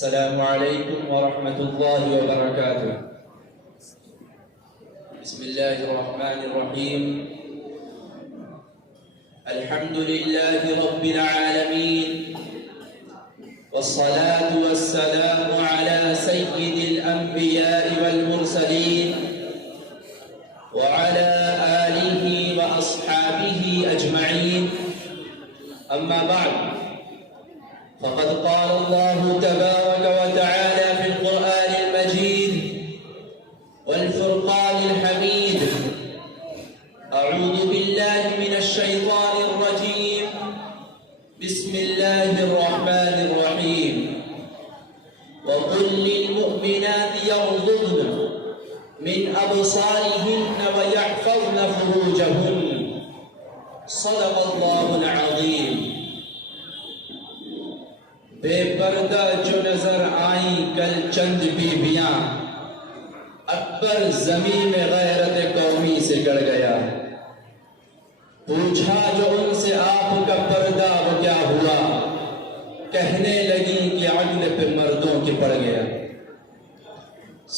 السلام عليكم ورحمة الله وبركاته. بسم الله الرحمن الرحيم. الحمد لله رب العالمين، والصلاة والسلام على سيد الأنبياء والمرسلين وعلى آله وأصحابه أجمعين. أما بعد، فقد قال الله تبارك وتعالى في القرآن المجيد والفرقان الحميد: أعوذ بالله من الشيطان الرجيم، بسم الله الرحمن الرحيم. وقل للمؤمنات يغضضن من أبصارهن ويحفظن فروجهن، صدق الله العظيم. بے پردہ جو نظر آئیں کل چند بیویاں، اکبر زمین میں غیرت قومی سے گڑ گیا. پوچھا جو ان سے آپ کا پردہ وہ کیا ہوا، کہنے لگی کہ عدل پہ مردوں کے پڑ گیا.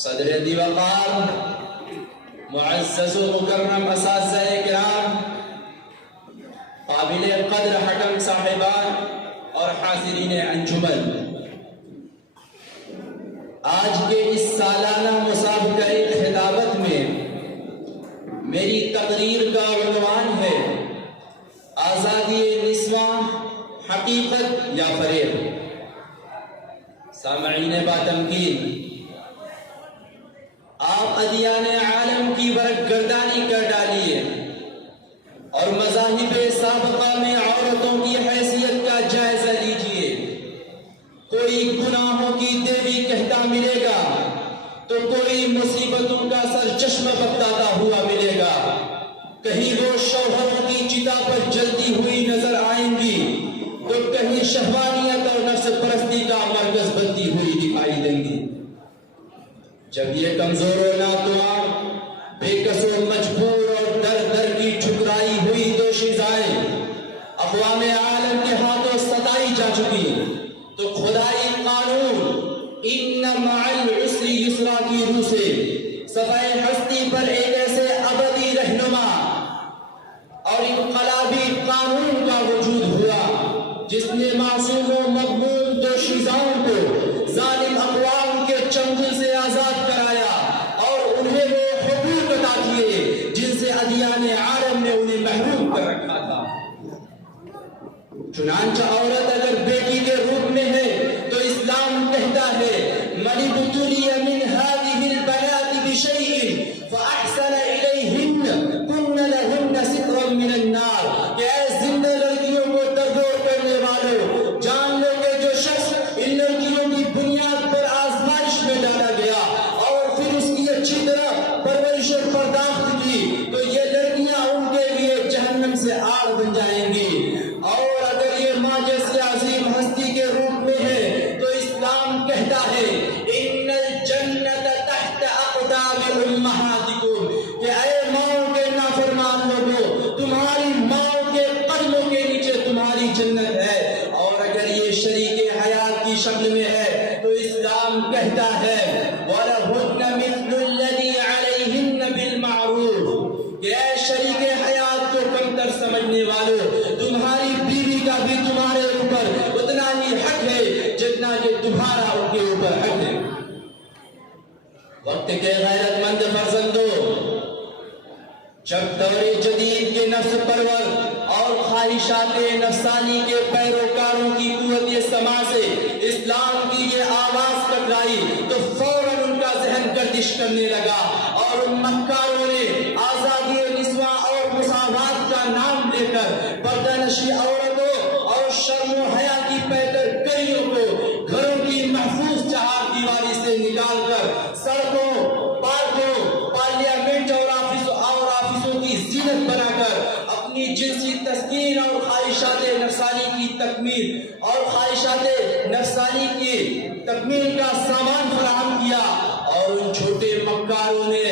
صدر دی وقار، معزز و مکرم اساتذہ کرام، قابل قدر حکم صاحبان اور حاضرین انجمن، آج کے اس سالانہ مسابقہ خطابت میں میری تقریر کا عنوان ہے: آزادی نسواں، حقیقت یا فریب. سامعین باتمکین، آپ ادیان عالم کی ورق گردانی کر ڈالیے اور مذاہب سابقہ میں عورتوں کی حیثیت کا جائزہ لیجئے. کوئی گناہوں کی دیوی کہتا ملے گا تو کوئی مصیبتوں کا سر چشمہ بتاتا ہوا ملے گا. کہیں وہ شوہروں کی چتا پر جلتی ہوئی نظر آئیں گی تو کہیں شہوانیت اور نفس پرستی کا مرکز بنتی ہوئی دکھائی دیں گی. جب یہ کمزور و ناتواں، بے کس و مجبور اور در در کی ٹھکرائی ہوئی دوشیزائیں اقوام عالم کے ہاتھوں ستائی جا چکی، تو خدائی قانون ان مع العسر یسرا کی روح سے صفحہ ہستی پر ایک ایسے ابدی رہنما اور انقلابی قانون کا وجود ہوا جس نے معصوم و مغموم دوشیزاؤں کو ظالم اقوام کے چنگل سے آزاد کرایا اور انہیں وہ حقوق عطا کیے جن سے ادیان عالم نے انہیں محروم کر رکھا تھا. چنانچہ عورت اگر بیٹی کے روپ میں ہے تو اسلام کہتا ہے: من ابتلی من هذه البنات بشيء فاحسن اليهن كن لهن سترا من النار. کہ اے زندہ لڑکیوں کو تربور کرنے والوں، جان لو کہ جو شخص ان لڑکیوں کی بنیاد پر آزمائش میں ڈالا گیا اور پھر اس کی اچھی طرح پرورش اور پرداخت کی تو یہ لڑکیاں ان کے لیے جہنم سے آڑ بن جائیں گی. اور اگر یہ ماں جیسی عظیم ہستی کے روپ میں ہے تو اسلام کہتا ہے: ان الجنت تحت اقدام امہاتکم. کہ اے ماؤں کے نافرمان لوگوں، تمہاری ماؤں کے قدموں کے نیچے تمہاری جنت ہے. اور اگر یہ شریک حیات کی شکل میں ہے تو اسلام کہتا ہے: وَلَهُنَّ مِثْلُ الَّذِي عَلَيْهِنَّ بِالْمَعْرُوفِ. کہ اے شریک حیات کو کمتر سمجھنے والوں، تمہاری بیوی کا بھی تمہارے اوپر اتنا ہی حق ہے جتنا کہ تمہارا ان کے اوپر حق ہے. وقت کے غیرت مند فرزندوں، جب دور جدید کے نفس پرور اور خواہشات نفسانی کے پیروکاروں کی قوت سما سے اسلام کی یہ آواز ٹکرائی تو فوراً ان کا ذہن گردش کرنے لگا اور ان مکاروں نے آزادی نسواں اور مساوات کا نام لے کر پردہ نشی عورتوں اور شرم و حیا کی پیدر کریوں کو گھروں کی محفوظ چہار دیواری سے نکال کر سڑکوں، پارکوں، پارلیمنٹ اور آفسوں کی زینت بنا کر اپنی جنسی تسکین اور خواہشات نفسانی کی تکمیل کا سامان فراہم کیا. اور ان چھوٹے مکاروں نے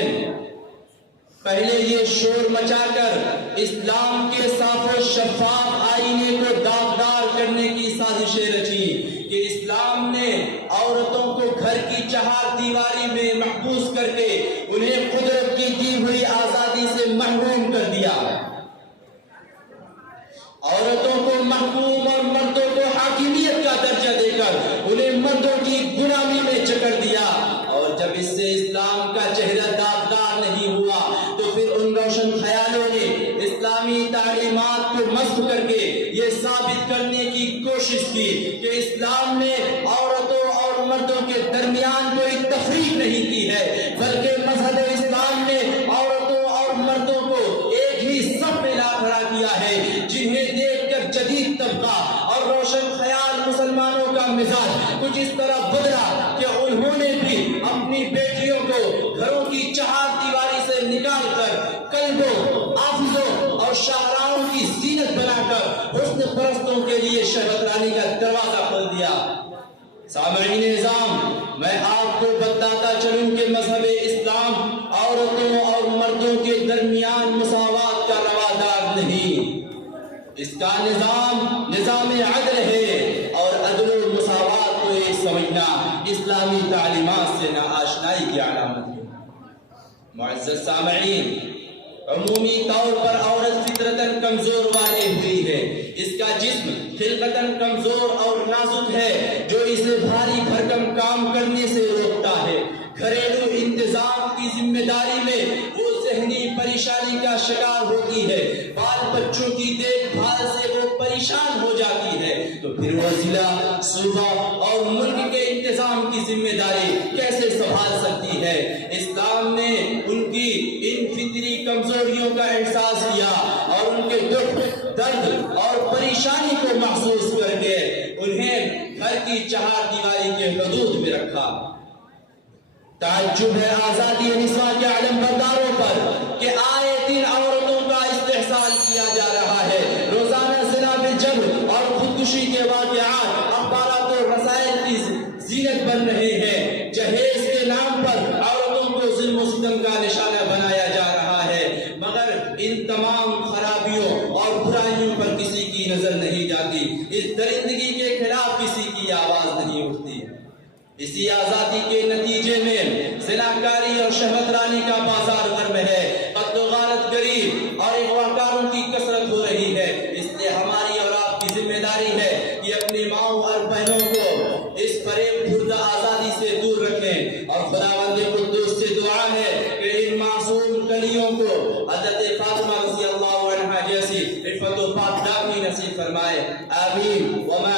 پہلے یہ شور مچا کر اسلام کے صاف و شفاف آئینے کو داغدار کرنے کی سازشیں رچی کہ کہ اسلام نے عورتوں کو گھر کی چہار دیواری میں محبوس کر کے انہیں قدرت کی دی ہوئی آزادی سے محروم کر دیا. عورتوں کو محکوم اور مردوں کو حاکمیت کا درجہ دے کر انہیں مردوں کی غلامی میں جکڑ دیا. اور جب اس سے اسلام کا چہرہ داغدار نہیں ہوا تو پھر ان روشن خیالوں نے اسلامی تعلیمات کو مسخ کر کے یہ ثابت کرنے کی کوشش کی کہ اسلام نے عورتوں اور مردوں کے درمیان کوئی تفریق نہیں کی ہے، بلکہ مذہب اسلام نے عورتوں اور مردوں کو ایک ہی صف میں لا کھڑا کیا ہے، جنہیں دیکھ کر جدید طبقہ اور روشن خیال مسلمانوں کا مزاج کچھ اس طرح بدلا کہ انہوں نے بھی اپنی بیٹیوں کو گھروں کی چہار دیواری سے نکال کر کلبوں، آفیزوں اور شاہراہوں کی زینت بنا کر حسن پرستوں کے لیے شہوت رانی کا دروازہ کھول دیا. سامعین نظام، میں آپ کو بتاتا چلوں کہ مذہب اسلام عورتوں اور مردوں کے درمیان مساوات کا روادار نہیں. اس کا نظام عدل ہے، اور عدل و مساوات کو ایک سمجھنا اسلامی تعلیمات سے ناآشنائی کی علامت ہے. معزز سامعین، عمومی طور پر عورت فطرتاً کمزور واقع ہوئی ہے. اس کا جسم خلقتاً کمزور اور نازک ہے، جو اسے بھاری بھرکم کام کرنے سے روکتا ہے. گھریلو انتظام کی ذمہ داری میں وہ ذہنی پریشانی کا شکار ہوتی ہے. بال بچوں کی دیکھ بھال سے وہ پریشان ہو جاتی ہے، تو پھر وہ ضلع، صوبہ اور ملک کے انتظام کی ذمہ داری کیسے سنبھال سکتی ہے؟ اسلام نے ان کی ان فطری کمزوریوں کا احساس کیا اور ان کے دکھ، درد اور پریشانی کو محسوس کر کے انہیں گھر کی چہار دیواری کے حدود میں رکھا. تعجب ہے آزادی نسواں کے علم برداروں پر کہ آئے دن عورتوں کا استحصال کیا جا رہا ہے. روزانہ زنا بالجبر اور خودکشی کے واقعات اخبارات و رسائل کی زینت بن رہے ہیں. جہیز کے نام پر عورتوں کو ظلم و ستم کا نشانہ بنایا جا رہا ہے، مگر ان تمام خرابیوں اور برائیوں پر کسی کی نظر نہیں جاتی. اس درندگی کے خلاف کسی کی آواز نہیں اٹھتی. اسی آزادی کے نتیجے میں زناکاری اور شہوت رانی کا بازار گرم ہے، قتل و غارت گری اور اغواکاروں کی کثرت ہو رہی ہے. اس لیے ہماری اور آپ کی ذمہ داری ہے کہ اپنی ماؤں اور بہنوں کو اس فریب خوردہ آزادی سے دور رکھیں، اور خداوند قدوس سے دعا ہے کہ ان معصوم کلیوں کو حضرت فاطمہ رضی اللہ عنہا جیسی عفت و پاکدامنی نصیب فرمائے. آمین. وما